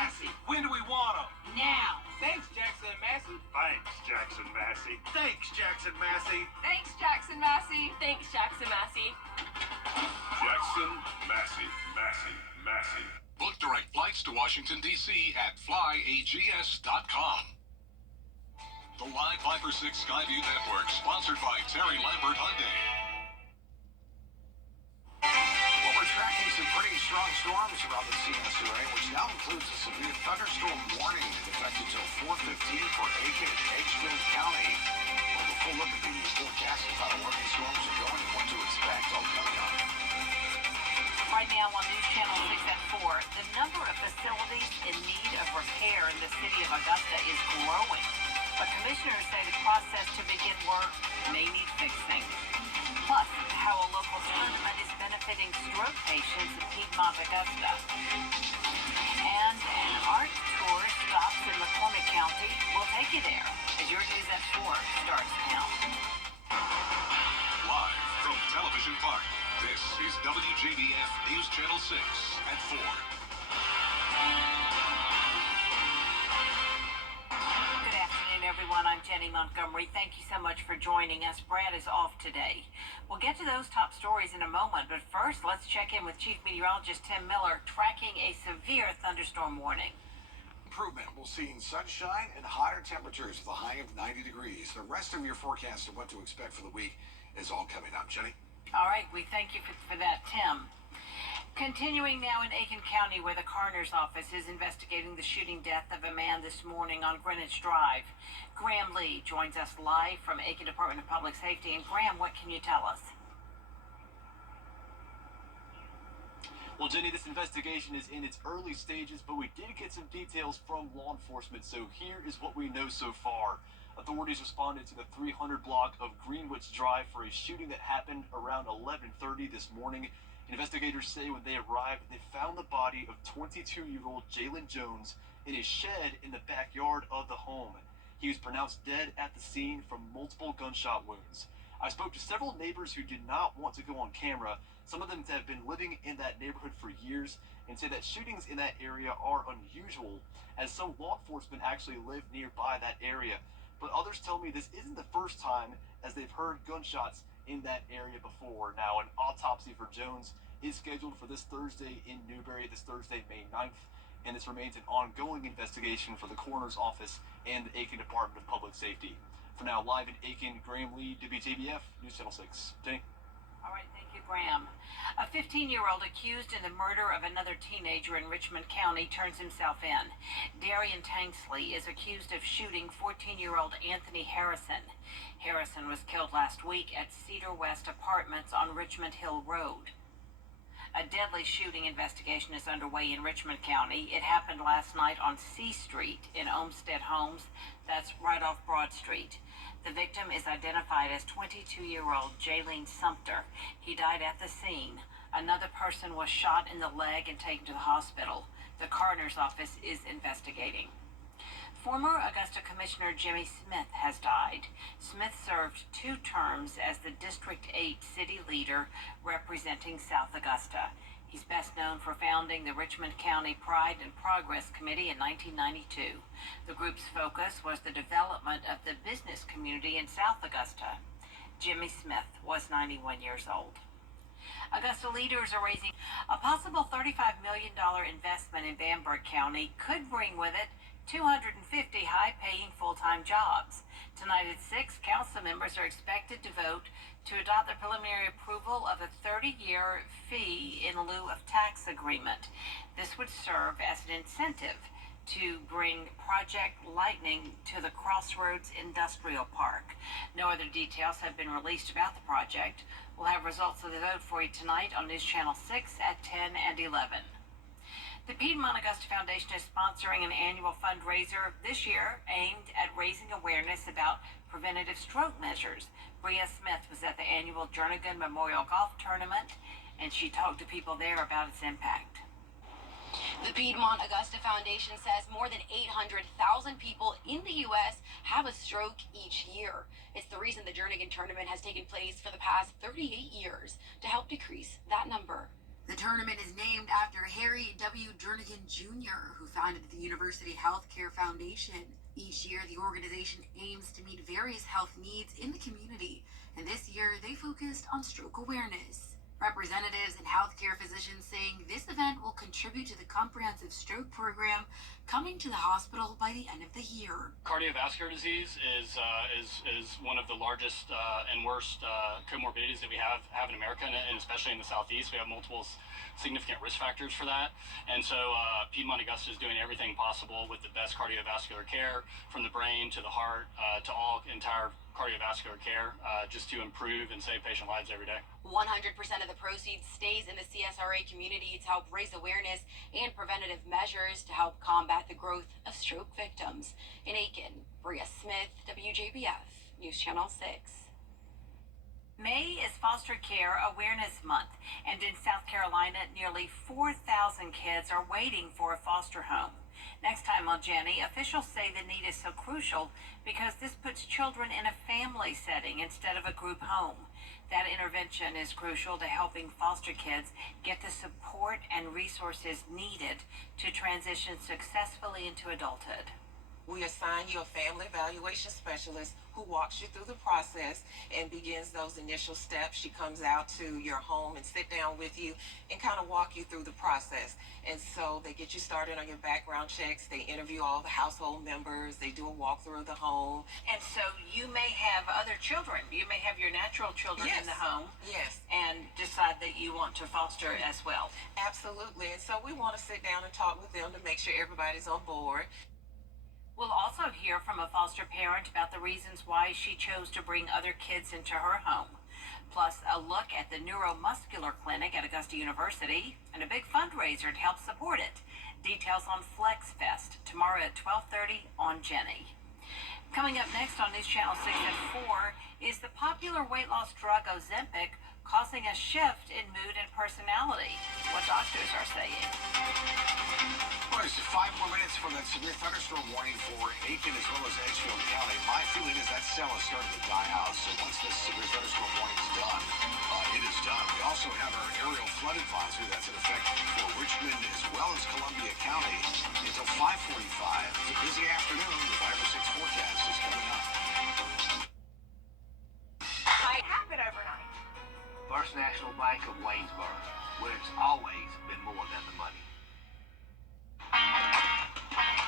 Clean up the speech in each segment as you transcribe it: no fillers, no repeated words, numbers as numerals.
Massey. When do we want them? Now. Thanks, Jackson and Massey. Thanks, Jackson Massey. Thanks, Jackson Massey. Thanks, Jackson Massey. Thanks, Jackson Massey. Jackson Massey. Massey. Book direct flights to Washington, D.C. at flyags.com. The Live 5 for 6 Skyview Network, sponsored by Terry Lambert Hyundai. Well, we're tracking some pretty strong storms around the CNS area, which now includes a severe thunderstorm warning in effect until 4:15 for Aiken and Edgefield County. Well, a full look at the forecast and final where these storms are going and what to expect all coming up. Right now on News Channel 6 at 4, the number of facilities in need of repair in the city of Augusta is growing. But commissioners say the process to begin work may need fixing. Plus, how a local tournament is benefiting stroke patients in Piedmont, Augusta. And an art tour stops in McCormick County. We'll take you there as your News at 4 starts now. Live from Television Park, this is WJBF News Channel 6 at 4. Everyone, I'm Jenny Montgomery. Thank you so much for joining us. Brad is off today. We'll get to those top stories in a moment, but first, let's check in with Chief Meteorologist Tim Miller, tracking a severe thunderstorm warning. Improvement. We'll see sunshine and higher temperatures with a high of 90 degrees. The rest of your forecast of what to expect for the week is all coming up. Jenny? All right, we thank you for that, Tim. Continuing now in Aiken County, where the coroner's office is investigating the shooting death of a man this morning on Greenwich Drive. Graham Lee joins us live from Aiken Department of Public Safety. And Graham, what can you tell us? Well, Jenny, this investigation is in its early stages, but we did get some details from law enforcement. So here is what we know so far. Authorities responded to the 300 block of Greenwich Drive for a shooting that happened around 11:30 this morning. Investigators say when they arrived, they found the body of 22-year-old Jalen Jones in a shed in the backyard of the home. He was pronounced dead at the scene from multiple gunshot wounds. I spoke to several neighbors who did not want to go on camera. Some of them have been living in that neighborhood for years and say that shootings in that area are unusual, as some law enforcement actually live nearby that area. But others tell me this isn't the first time as they've heard gunshots in that area before. Now, an autopsy for Jones is scheduled for this Thursday in Newberry, this Thursday, May 9th, and this remains an ongoing investigation for the coroner's office and the Aiken Department of Public Safety. For now, live in Aiken, Graham Lee, WJBF, News Channel 6. Jenny? All right, thank you, Graham. A 15-year-old accused in the murder of another teenager in Richmond County turns himself in. Darian Tanksley is accused of shooting 14-year-old Anthony Harrison. Harrison was killed last week at Cedar West Apartments on Richmond Hill Road. A deadly shooting investigation is underway in Richmond County. It happened last night on C Street in Olmsted Homes. That's right off Broad Street. The victim is identified as 22-year-old Jaylene Sumter. He died at the scene. Another person was shot in the leg and taken to the hospital. The coroner's office is investigating. Former Augusta Commissioner Jimmy Smith has died. Smith served 2 terms as the District 8 city leader representing South Augusta. He's best known for founding the Richmond County Pride and Progress Committee in 1992. The group's focus was the development of the business community in South Augusta. Jimmy Smith was 91 years old. Augusta leaders are raising a possible $35 million investment in Bamberg County could bring with it 250 high-paying full-time jobs. Tonight at 6, council members are expected to vote to adopt the preliminary approval of a 30-year fee in lieu of tax agreement. This would serve as an incentive to bring Project Lightning to the Crossroads Industrial Park. No other details have been released about the project. We'll have results of the vote for you tonight on News Channel 6 at 10 and 11. The Piedmont Augusta Foundation is sponsoring an annual fundraiser this year aimed at raising awareness about preventative stroke measures. Bria Smith was at the annual Jernigan Memorial Golf Tournament, and she talked to people there about its impact. The Piedmont Augusta Foundation says more than 800,000 people in the U.S. have a stroke each year. It's the reason the Jernigan tournament has taken place for the past 38 years to help decrease that number. The tournament is named after Harry W. Jernigan Jr., who founded the University Healthcare Foundation. Each year, the organization aims to meet various health needs in the community, and this year they focused on stroke awareness. Representatives and healthcare physicians saying this event will contribute to the comprehensive stroke program coming to the hospital by the end of the year. Cardiovascular disease is one of the largest and worst comorbidities that we have in America, and especially in the Southeast. We have multiple significant risk factors for that. And so Piedmont Augusta is doing everything possible with the best cardiovascular care, from the brain to the heart to all entire cardiovascular care, just to improve and save patient lives every day. 100% of the proceeds stays in the CSRA community to help raise awareness and preventative measures to help combat the growth of stroke victims. In Aiken, Bria Smith, WJBF, News Channel 6. May is Foster Care Awareness Month, and in South Carolina, nearly 4,000 kids are waiting for a foster home. Next time on Jenny, officials say the need is so crucial because this puts children in a family setting instead of a group home. That intervention is crucial to helping foster kids get the support and resources needed to transition successfully into adulthood. We assign you a family evaluation specialist who walks you through the process and begins those initial steps. She comes out to your home and sit down with you and kind of walk you through the process. And so they get you started on your background checks. They interview all the household members. They do a walkthrough of the home. And so you may have other children. You may have your natural children Yes. in the home. Yes. And decide that you want to foster as well. Absolutely. And so we want to sit down and talk with them to make sure everybody's on board. We'll also hear from a foster parent about the reasons why she chose to bring other kids into her home. Plus, a look at the neuromuscular clinic at Augusta University and a big fundraiser to help support it. Details on Flex Fest tomorrow at 12:30 on Jenny. Coming up next on News Channel 6 at 4 is the popular weight loss drug Ozempic causing a shift in mood and personality. What doctors are saying. Well, it's 5 more minutes for that severe thunderstorm warning for Aiken as well as Edgefield County. My feeling is that cell is starting to die out. So once this severe thunderstorm warning is done, it is done. We also have our aerial flood advisory. That's in effect for Richmond as well as Columbia County until 5:45. It's a busy afternoon. The 5 or 6 forecast is coming up. What happened overnight? First National Bank of Waynesboro, where it's always been more than the money.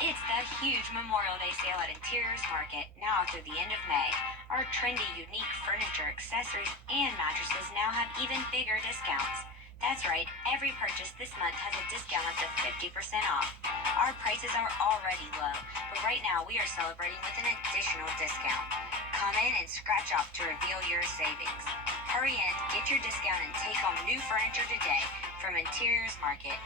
It's the huge Memorial Day sale at Interiors Market, now through the end of May. Our trendy, unique furniture, accessories, and mattresses now have even bigger discounts. That's right, every purchase this month has a discount up to 50% off. Our prices are already low, but right now we are celebrating with an additional discount. Come in and scratch off to reveal your savings. Hurry in, get your discount, and take home new furniture today from Interiors Market.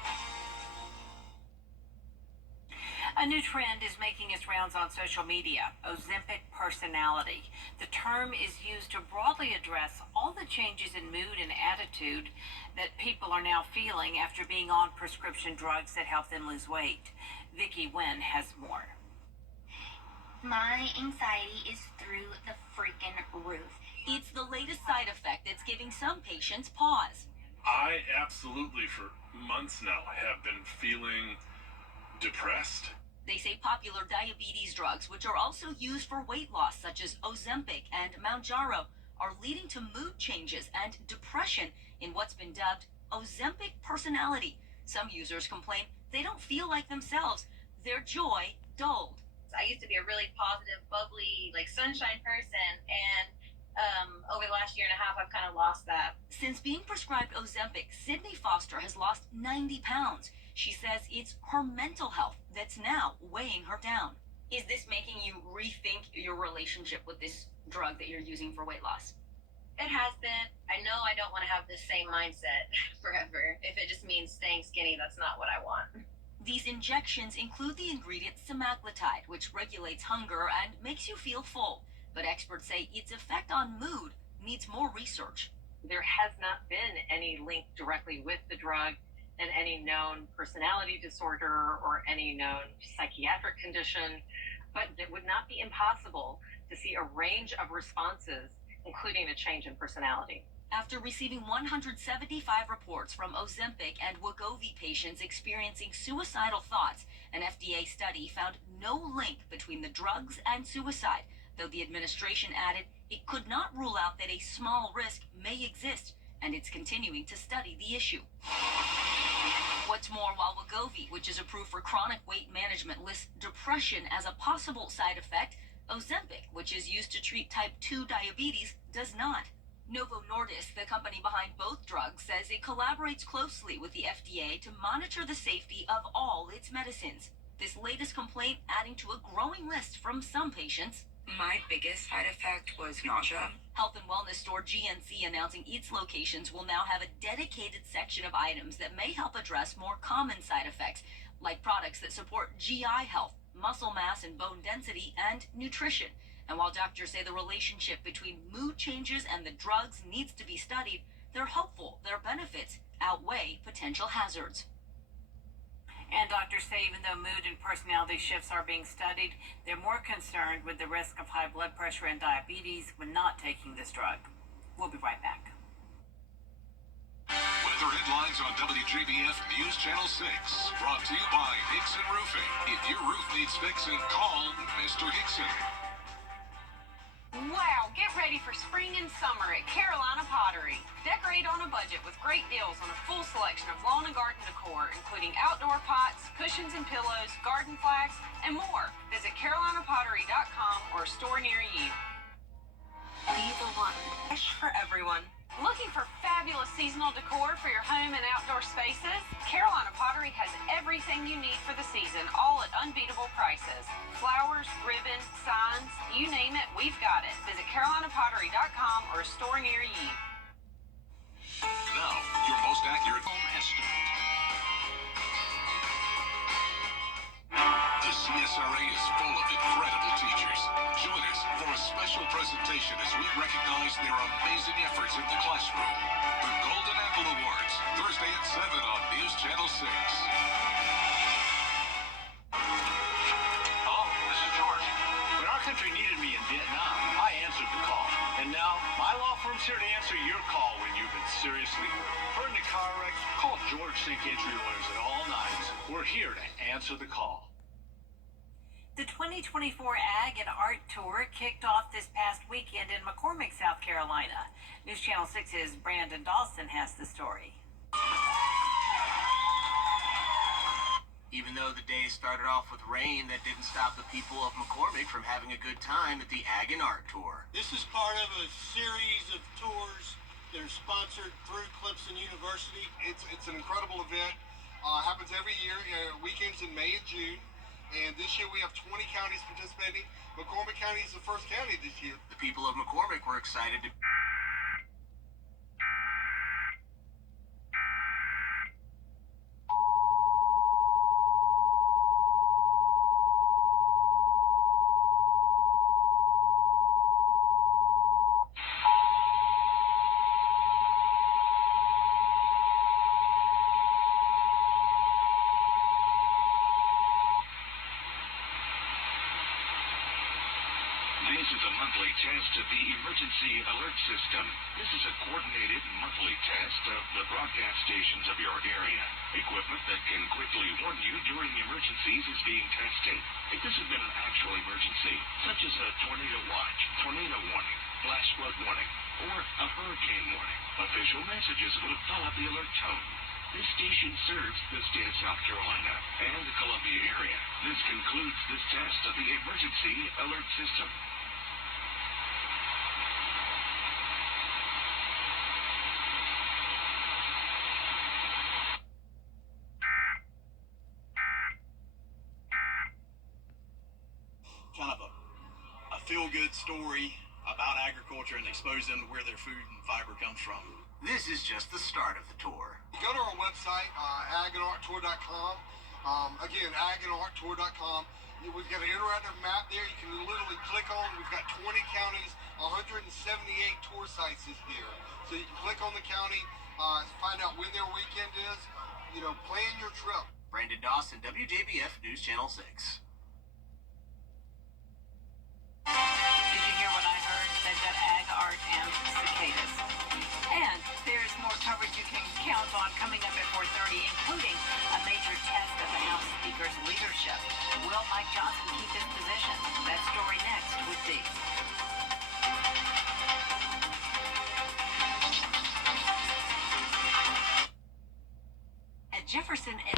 A new trend is making its rounds on social media, Ozempic personality. The term is used to broadly address all the changes in mood and attitude that people are now feeling after being on prescription drugs that help them lose weight. Vicki Nguyen has more. My anxiety is through the freaking roof. It's the latest side effect that's giving some patients pause. I absolutely, for months now, have been feeling depressed. They say popular diabetes drugs, which are also used for weight loss, such as Ozempic and Mounjaro, are leading to mood changes and depression in what's been dubbed Ozempic personality. Some users complain they don't feel like themselves, their joy dulled. I used to be a really positive, bubbly, sunshine person, and over the last year and a half, I've kind of lost that. Since being prescribed Ozempic, Sydney Foster has lost 90 pounds. She says it's her mental health that's now weighing her down. Is this making you rethink your relationship with this drug that you're using for weight loss? It has been. I know I don't want to have the same mindset forever. If it just means staying skinny, that's not what I want. These injections include the ingredient semaglutide, which regulates hunger and makes you feel full. But experts say its effect on mood needs more research. There has not been any link directly with the drug and any known personality disorder or any known psychiatric condition, but it would not be impossible to see a range of responses, including a change in personality. After receiving 175 reports from Ozempic and Wegovy patients experiencing suicidal thoughts, an FDA study found no link between the drugs and suicide, though the administration added it could not rule out that a small risk may exist, and it's continuing to study the issue. What's more, while Wegovy, which is approved for chronic weight management, lists depression as a possible side effect, Ozempic, which is used to treat type 2 diabetes, does not. Novo Nordisk, the company behind both drugs, says it collaborates closely with the FDA to monitor the safety of all its medicines. This latest complaint adding to a growing list from some patients. My biggest side effect was nausea. Health and wellness store GNC announcing its locations will now have a dedicated section of items that may help address more common side effects, like products that support GI health, muscle mass and bone density, and nutrition. And while doctors say the relationship between mood changes and the drugs needs to be studied, they're hopeful their benefits outweigh potential hazards. And doctors say even though mood and personality shifts are being studied, they're more concerned with the risk of high blood pressure and diabetes when not taking this drug. We'll be right back. Weather headlines on WJBF News Channel 6. Brought to you by Hickson Roofing. If your roof needs fixing, call Mr. Hickson. Wow, get ready for spring and summer at Carolina Pottery. Decorate on a budget with great deals on a full selection of lawn and garden decor, including outdoor pots, cushions and pillows, garden flags, and more. Visit carolinapottery.com or a store near you. Be the one. Fresh for everyone. Looking for fabulous seasonal decor for your home and outdoor spaces? Carolina Pottery has everything you need for the season, all at unbeatable prices. Flowers, ribbon, signs, you name it, we've got it. Visit carolinapottery.com or a store near you. Now, your most accurate home estimate. The CSRA is full of incredible teachers. Join us for a special presentation as we recognize their amazing efforts in the classroom. The Golden Apple Awards, Thursday at 7 on News Channel 6. Hello, this is George. When our country needed me in Vietnam, I answered the call. And now, my law firm's here to answer your call when you've been seriously hurt in a car wreck. Call George Sink Injury Lawyers at all nines. We're here to answer the call. The 2024 Ag and Art Tour kicked off this past weekend in McCormick, South Carolina. News Channel 6's Brandon Dawson has the story. Even though the day started off with rain, that didn't stop the people of McCormick from having a good time at the Ag and Art Tour. This is part of a series of tours that are sponsored through Clemson University. It's an incredible event. Happens every year, weekends in May and June. And this year we have 20 counties participating. McCormick County is the first county this year. The people of McCormick were excited to... This is a monthly test of the emergency alert system. This is a coordinated monthly test of the broadcast stations of your area. Equipment that can quickly warn you during emergencies is being tested. If this had been an actual emergency, such as a tornado watch, tornado warning, flash flood warning, or a hurricane warning, official messages would have followed the alert tone. This station serves the state of South Carolina and the Columbia area. This concludes this test of the emergency alert system. Kind of a feel-good story about agriculture and expose them to where their food and fiber comes from. This is just the start of the tour. You go to our website, agandarttour.com. Again, agandarttour.com. We've got an interactive map there. You can literally click on. We've got 20 counties, 178 tour sites this year. So you can click on the county, find out when their weekend is, plan your trip. Brandon Dawson, WJBF News Channel 6. Did you hear what I heard? They've got ag, art, and cicadas. And details on coming up at 4:30, including a major test of the House Speaker's leadership. Will Mike Johnson keep his position? That story next with Dee. At Jefferson Energy.